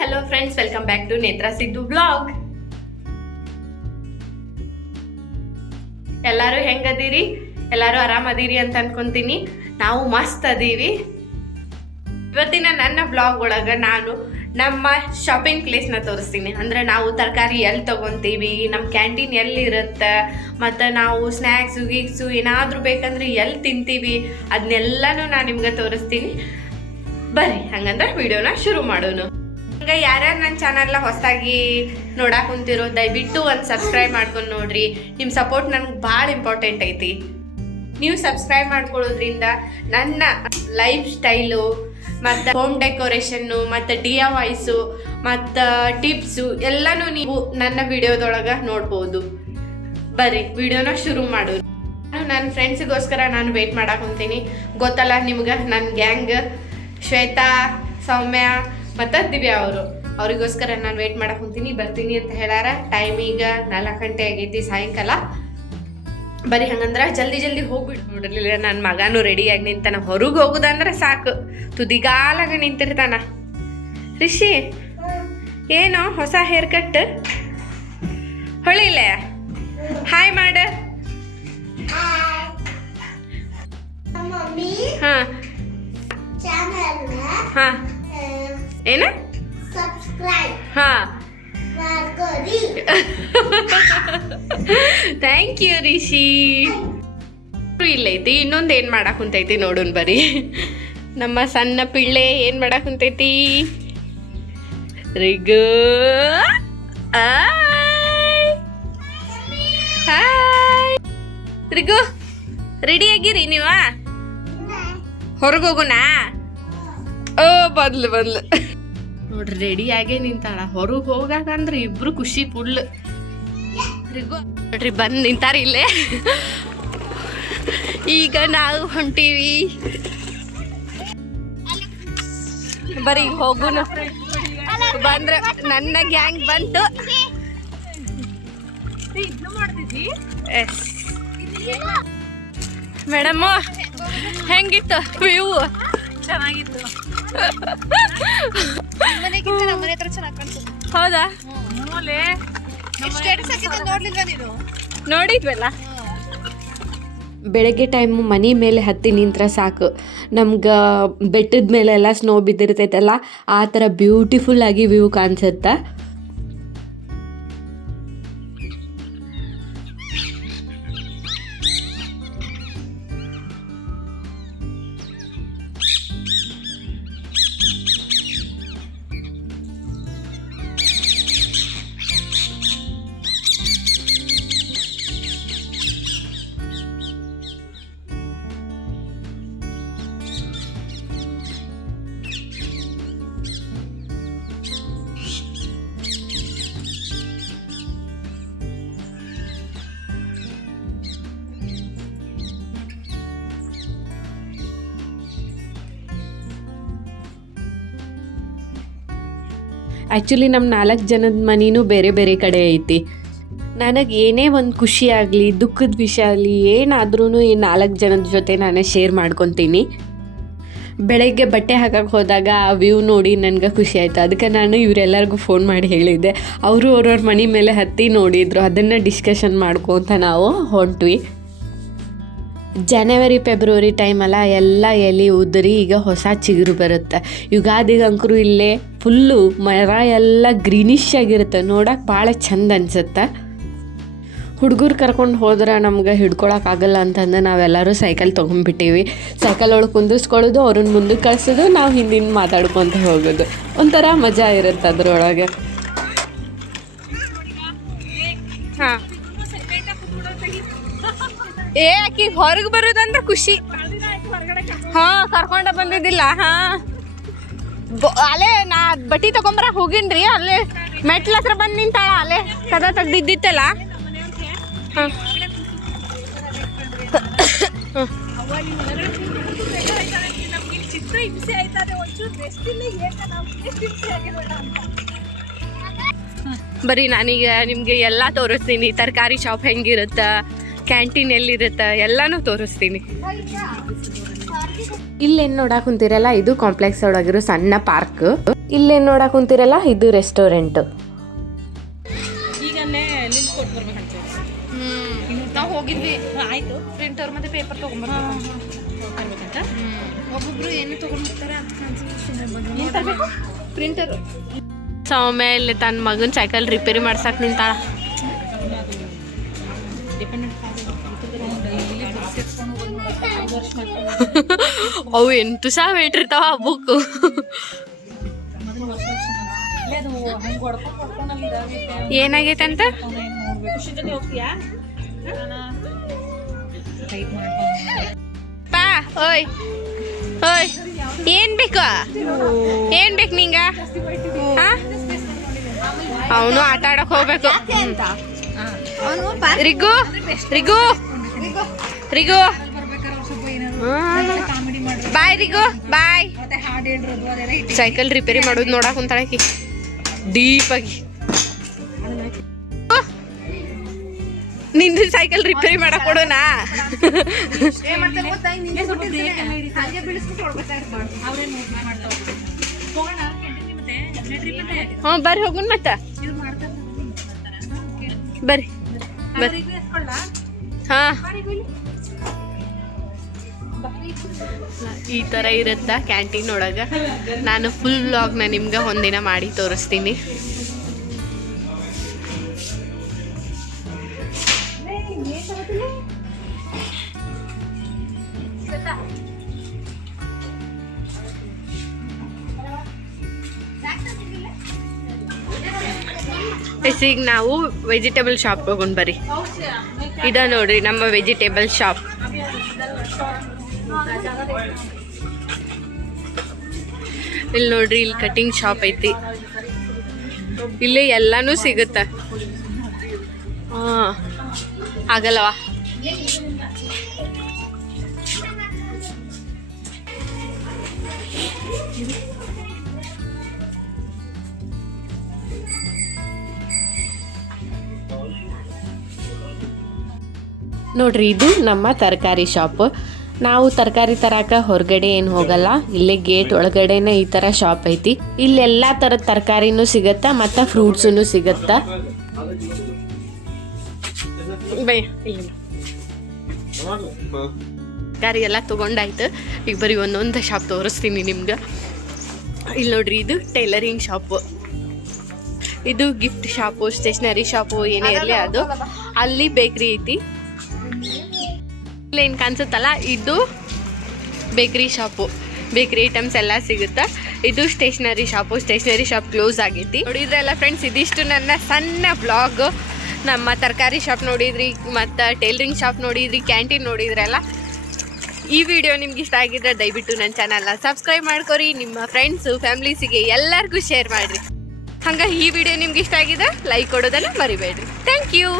Hello friends, welcome back to Netra Siddu blog. ಎಲ್ಲರೂ ಹೆಂಗದೀರಿ? ಎಲ್ಲರೂ ಆರಾಮದೀರಿ ಅಂತ ಅನ್ಕೊಂತೀನಿ. ನಾವು ಮಸ್ತ್ ಅದೀವಿ. ಇವತ್ತಿನ ನನ್ನ ಬ್ಲಾಗ್ ಒಳಗೆ ನಾನು ನಮ್ಮ ಶಾಪಿಂಗ್ ಪ್ಲೇಸ್ನ ತೋರಿಸ್ತೀನಿ. ಅಂದರೆ ನಾವು ತರಕಾರಿ ಎಲ್ಲಿ ತೊಗೊತೀವಿ, ನಮ್ಮ ಕ್ಯಾಂಟೀನ್ ಎಲ್ಲಿರುತ್ತೆ, ಮತ್ತು ನಾವು ಸ್ನ್ಯಾಕ್ಸು ಗೀಕ್ಸು ಏನಾದರೂ ಬೇಕಂದ್ರೆ ಎಲ್ಲಿ ತಿಂತೀವಿ, ಅದನ್ನೆಲ್ಲನೂ ನಾನು ನಿಮ್ಗೆ ತೋರಿಸ್ತೀನಿ. ಬರ್ರಿ ಹಂಗಂದ್ರೆ ವಿಡಿಯೋನ ಶುರು ಮಾಡೋಣ. ಈಗ ಯಾರ್ಯಾರು ನನ್ನ ಚಾನಲ್ನ ಹೊಸದಾಗಿ ನೋಡಕ್ಕೆ ಕುಂತಿರೋ ದಯವಿಟ್ಟು ಒಂದು ಸಬ್ಸ್ಕ್ರೈಬ್ ಮಾಡ್ಕೊಂಡು ನೋಡ್ರಿ. ನಿಮ್ಮ ಸಪೋರ್ಟ್ ನನಗೆ ಭಾಳ ಇಂಪಾರ್ಟೆಂಟ್ ಐತಿ. ನೀವು ಸಬ್ಸ್ಕ್ರೈಬ್ ಮಾಡ್ಕೊಳ್ಳೋದ್ರಿಂದ ನನ್ನ ಲೈಫ್ ಸ್ಟೈಲು ಮತ್ತು ಹೋಮ್ ಡೆಕೋರೇಷನ್ನು ಮತ್ತು DIYಸು ಮತ್ತು ಟಿಪ್ಸು ಎಲ್ಲನೂ ನೀವು ನನ್ನ ವಿಡಿಯೋದೊಳಗೆ ನೋಡ್ಬೋದು. ಬರ್ರಿ ವಿಡಿಯೋನ ಶುರು ಮಾಡೋದು. ನಾನು ನನ್ನ ಫ್ರೆಂಡ್ಸಿಗೋಸ್ಕರ ನಾನು ವೇಟ್ ಮಾಡಕ್ಕೆ ಕುಂತೀನಿ. ಗೊತ್ತಲ್ಲ ನಿಮ್ಗೆ ನನ್ನ ಗ್ಯಾಂಗ್ ಶ್ವೇತಾ, ಸೌಮ್ಯ ಮತ್ತು ದಿವ್ಯಾ ಅವರಿಗೋಸ್ಕರ ನಾನು ವೇಟ್ ಮಾಡಕ್ಕೆ ಕುಂತೀನಿ. ಬರ್ತೀನಿ ಅಂತ ಹೇಳ್ಯಾರ. ಟೈಮ್ ಈಗ 4 ಗಂಟೆ ಆಗೈತಿ ಸಾಯಂಕಾಲ. ಬರೀ ಹಂಗಂದ್ರೆ ಜಲ್ದಿ ಹೋಗ್ಬಿಟ್ಟು ನೋಡ್ರಲಿಲ್ಲ. ನನ್ನ ಮಗನೂ ರೆಡಿಯಾಗಿ ನಿಂತಾನ. ಹೊರಗೆ ಹೋಗುದಂದ್ರೆ ಸಾಕು, ತುದಿಗಾಲಾಗ ನಿಂತಿರ್ತಾನ. ರಿಷಿ ಏನೋ ಹೊಸ ಹೇರ್ ಕಟ್ ಹೊಳಿಲೆ, ಹಾಯ್ ಮಾಡ. ಹಾಂ ಹಾಂ ಏನ ಹಾಂ ಥ್ಯಾಂಕ್ ಯು ರಿಷಿ. ಇಲ್ಲೈತಿ ಇನ್ನೊಂದು ಏನು ಮಾಡಕ್ಕೆ ಕುಂತೈತಿ ನೋಡೋಣ. ಬರೀ ನಮ್ಮ ಸಣ್ಣ ಪಿಳ್ಳೆ ಏನು ಮಾಡಕ್ಕೆ ಕುಂತೈತಿ. ರಿಗು ಹಾಯ್ ರಿಗು, ರೆಡಿ ಆಗಿರಿ ನೀವ? ಹೊರಗೆ ಹೋಗೋಣ. ಬದ್ಲು ನೋಡ್ರಿ ರೆಡಿಯಾಗೇ ನಿಂತಾಳ. ಹೊರಗೆ ಹೋಗಾಕಂದ್ರೆ ಇಬ್ರು ಖುಷಿ ಫುಲ್. ರಿಗು ನೋಡ್ರಿ ಬಂದು ನಿಂತಾರ ಇಲ್ಲೇ. ಈಗ ನಾವು ಹೊಂಟೀವಿ. ಬರೀ ಹೋಗುನು. ಬಂದ್ರೆ ನನ್ನ ಗ್ಯಾಂಗ್ ಬಂತು. ಮೇಡಮ್ ಹೆಂಗಿತ್ತು ವ್ಯೂ? ಚೆನ್ನಾಗಿತ್ತು. ಹೌದಾ? ನೋಡಿದ್ವಲ್ಲ. ಬೆಳಗ್ಗೆ ಟೈಮು ಮನೆ ಮೇಲೆ ಹತ್ತಿ ನಿಂತ್ರೆ ಸಾಕು, ನಮ್ಗೆ ಬೆಟ್ಟದ ಮೇಲೆಲ್ಲ ಸ್ನೋ ಬಿದ್ದಿರ್ತೈತಲ್ಲ, ಆ ಥರ ಬ್ಯೂಟಿಫುಲ್ ಆಗಿ ವ್ಯೂ ಕಾಣಿಸುತ್ತೆ. ಆ್ಯಕ್ಚುಲಿ ನಮ್ಮ 4 ಜನದ ಮನೆಯೂ ಬೇರೆ ಬೇರೆ ಕಡೆ ಐತಿ. ನನಗೆ ಏನೇ ಒಂದು ಖುಷಿ ಆಗಲಿ, ದುಃಖದ ವಿಷಯ ಆಗಲಿ, ಏನಾದ್ರೂ ಈ 4 ಜನದ ಜೊತೆ ನಾನು ಶೇರ್ ಮಾಡ್ಕೊತೀನಿ. ಬೆಳಗ್ಗೆ ಬಟ್ಟೆ ಹಾಕಕ್ಕೆ ಹೋದಾಗ ಆ ವ್ಯೂ ನೋಡಿ ನನಗೆ ಖುಷಿ ಆಯಿತು. ಅದಕ್ಕೆ ನಾನು ಇವರೆಲ್ಲರಿಗೂ ಫೋನ್ ಮಾಡಿ ಹೇಳಿದ್ದೆ. ಅವರು ಅವ್ರವ್ರ ಮನೆ ಮೇಲೆ ಹತ್ತಿ ನೋಡಿದ್ರು. ಅದನ್ನು ಡಿಸ್ಕಷನ್ ಮಾಡ್ಕೊತ ನಾವು ಹೊಂಟ್ವಿ. ಜನವರಿ ಫೆಬ್ರವರಿ ಟೈಮಲ್ಲ, ಎಲ್ಲ ಎಲೆ ಉದುರಿ ಈಗ ಹೊಸ ಚಿಗುರು ಬರುತ್ತೆ. ಯುಗಾದಿಗಂಕರು ಇಲ್ಲೇ ಫುಲ್ಲು ಮರ ಎಲ್ಲ ಗ್ರೀನಿಶ್ ಆಗಿರುತ್ತೆ. ನೋಡೋಕೆ ಭಾಳ ಚಂದ ಅನಿಸುತ್ತೆ. ಹುಡುಗರು ಕರ್ಕೊಂಡು ಹೋದ್ರೆ ನಮ್ಗೆ ಹಿಡ್ಕೊಳಕ್ಕಾಗಲ್ಲ ಅಂತಂದು ನಾವೆಲ್ಲರೂ ಸೈಕಲ್ ತೊಗೊಂಡ್ಬಿಟ್ಟಿವಿ. ಸೈಕಲ್ ಒಳಗೆ ಕುಂದಿಸ್ಕೊಳ್ಳೋದು, ಅವ್ರನ್ನ ಮುಂದಕ್ಕೆ ಕಳಿಸೋದು, ನಾವು ಹಿಂದಿನ ಮಾತಾಡ್ಕೊತ ಹೋಗೋದು. ಒಂಥರ ಮಜಾ ಇರುತ್ತೆ ಅದರೊಳಗೆ. ಹಾಂ ಆಕಿ ಹೊರಗೆ ಬರೋದಂದ್ರೆ ಖುಷಿ. ಹಾಂ ಕರ್ಕೊಂಡ ಬಂದಿದ್ದಿಲ್ಲ. ಹಾಂ ಅಲ್ಲೇ ನಾ ಬಟ್ಟೆ ತಗೊಂಬರ ಹೋಗಿನ್ರಿ. ಅಲ್ಲೇ ಮೆಟ್ಲ ಹತ್ರ ಬಂದು ನಿಂತಾಳ. ಅಲ್ಲೇ ಕದ ತೆಗ್ದಿದ್ದಿತ್ತಲ್ಲ. ಹಾಂ ಬರೀ ನಾನೀಗ ನಿಮಗೆ ಎಲ್ಲ ತೋರಿಸ್ತೀನಿ. ತರಕಾರಿ ಶಾಪ್ ಹೆಂಗಿರುತ್ತೆ, ಕ್ಯಾಂಟೀನ್ ಎಲ್ಲಿರುತ್ತೆ ಎಲ್ಲನೂ ತೋರಿಸ್ತೀನಿ. ಇಲ್ಲೇನು ನೋಡಕ್ಕೆ ಕುಂತಿರಲ್ಲ, ಇದು ಕಾಂಪ್ಲೆಕ್ಸ್ ಒಳಗಿರೋ ಸಣ್ಣ ಪಾರ್ಕ್. ಇಲ್ಲೇ ನೋಡಕ್ ಕುಂತಿರಲ್ಲ ಇದು ರೆಸ್ಟೋರೆಂಟ್. ಈಗಲ್ಲೇ ಲಿಂಕ್ ಕೊಟ್ಟು ಬರ್ಬೇಕಂತ. ನಾವು ಹೋಗಿದ್ವಿ. ಆಯ್ತು, ಪ್ರಿಂಟರ್ ಮತ್ತೆ ಪೇಪರ್ ತಗೊಂಡ್ಬರ್ಬೇಕಂತ. ಒಬ್ಬೊಬ್ರು ಏನು ತಗೊಂಡ್ಬಿಡ್ತಾರೆ ಅಂತ ಪ್ರಿಂಟರ್. ಆಮೇಲೆ ತನ್ನ ಮಗನ ಸೈಕಲ್ ರಿಪೇರಿ ಮಾಡ್ಸಕ್ ನಿಂತಾಳ. ಅವು ಎಂಟು ಸಾವಿರ ಇಟ್ಟಿರ್ತಾವ ಆ ಬುಕ್. ಏನಾಗೈತಂತ ಪಾ ಓಯ್ ಓಯ್ ಏನ್ ಬೇಕು ಏನ್ ಬೇಕು ನಿಂಗ? ಅವನು ಆಟ ಆಡಕ್ ಹೋಗ್ಬೇಕು. ರಿಗು ರಿಗು ರಿಗು ಬಾಯ್ ರಿಗು ಬಾಯ್. ಸೈಕಲ್ ರಿಪೇರಿ ಮಾಡೋದು ನೋಡಕ್ ಕುಂತಾಳಕಿ ಡೀಪ್ ಆಗಿ. ನಿಂದು ಸೈಕಲ್ ರಿಪೇರಿ ಮಾಡಕ್ ಕೊಡೋಣ. ಹ್ಞೂ ಬರ್ರಿ ಹೋಗುನ್ ಮತ್ತ ಬರ್ರಿ ಬರ್ರಿ. ಹಾ ಈ ಥರ ಇರುತ್ತಾ ಕ್ಯಾಂಟೀನ್ ಒಳಗೆ. ನಾನು ಫುಲ್ ವ್ಲಾಗ್ನ ನಿಮ್ಗೆ ಒಂದಿನ ಮಾಡಿ ತೋರಿಸ್ತೀನಿ. ಈಗ ನಾವು ವೆಜಿಟೇಬಲ್ ಶಾಪ್ ಹೋಗೋಣ ಬರ್ರಿ. ಇದ ನೋಡ್ರಿ ನಮ್ಮ ವೆಜಿಟೇಬಲ್ ಶಾಪ್. ಇಲ್ಲಿ ನೋಡ್ರಿ, ಇಲ್ಲಿ ಕಟಿಂಗ್ ಶಾಪ್ ಐತಿ. ಇಲ್ಲಿ ಎಲ್ಲಾನು ಸಿಗುತ್ತೆ. ಆಗಲ್ಲವಾ? ನೋಡ್ರಿ, ಇದು ನಮ್ಮ ತರಕಾರಿ ಶಾಪ್. ನಾವು ತರಕಾರಿ ತರಾಕ ಹೊರಗಡೆ ಏನು ಹೋಗಲ್ಲ. ಇಲ್ಲೇ ಗೇಟ್ ಒಳಗಡೆನೆ ಈ ಥರ ಶಾಪ್ ಐತಿ. ಇಲ್ಲಿ ಎಲ್ಲಾ ಥರದ ತರಕಾರಿನೂ ಸಿಗತ್ತಾ ಮತ್ತು ಫ್ರೂಟ್ಸೂ ಸಿಗತ್ತಾ. ತರಕಾರಿ ಎಲ್ಲ ತೊಗೊಂಡಾಯ್ತು. ಈಗ ಬರೀ ಒಂದೊಂದು ಶಾಪ್ ತೋರಿಸ್ತೀನಿ ನಿಮ್ಗೆ. ಇಲ್ಲಿ ನೋಡ್ರಿ, ಇದು ಟೈಲರಿಂಗ್ ಶಾಪು, ಇದು ಗಿಫ್ಟ್ ಶಾಪು, ಸ್ಟೇಷನರಿ ಶಾಪು, ಏನೇ ಇರಲಿ ಅದು. ಅಲ್ಲಿ ಬೇಕ್ರಿ ಐತಿ. ಏನು ಕಾಣಿಸುತ್ತಲ್ಲ, ಇದು ಬೇಕ್ರಿ ಶಾಪು. ಬೇಕ್ರಿ ಐಟಮ್ಸ್ ಎಲ್ಲ ಸಿಗುತ್ತೆ. ಇದು stationery shop. Stationery shop close ಆಗೈತಿ. ನೋಡಿದ್ರಲ್ಲ ಫ್ರೆಂಡ್ಸ್, ಇದಿಷ್ಟು ನನ್ನ ಸಣ್ಣ ಬ್ಲಾಗ್. ನಮ್ಮ ತರಕಾರಿ ಶಾಪ್ ನೋಡಿದ್ರಿ, ಮತ್ತು ಟೈಲರಿಂಗ್ ಶಾಪ್ ನೋಡಿದ್ರಿ, ಕ್ಯಾಂಟೀನ್ ನೋಡಿದ್ರಲ್ಲ. ಈ ವಿಡಿಯೋ ನಿಮ್ಗೆ ಇಷ್ಟ ಆಗಿದ್ರೆ ದಯವಿಟ್ಟು ನನ್ನ ಚಾನಲ್ನ ಸಬ್ಸ್ಕ್ರೈಬ್ ಮಾಡ್ಕೊರಿ. ನಿಮ್ಮ ಫ್ರೆಂಡ್ಸು ಫ್ಯಾಮ್ಲೀಸಿಗೆ ಎಲ್ಲರಿಗೂ ಶೇರ್ ಮಾಡಿರಿ. ಹಂಗೆ ಈ ವಿಡಿಯೋ ನಿಮ್ಗೆ ಇಷ್ಟ ಆಗಿದೆ ಲೈಕ್ ಕೊಡೋದನ್ನು ಮರಿಬೇಡ್ರಿ. Thank you.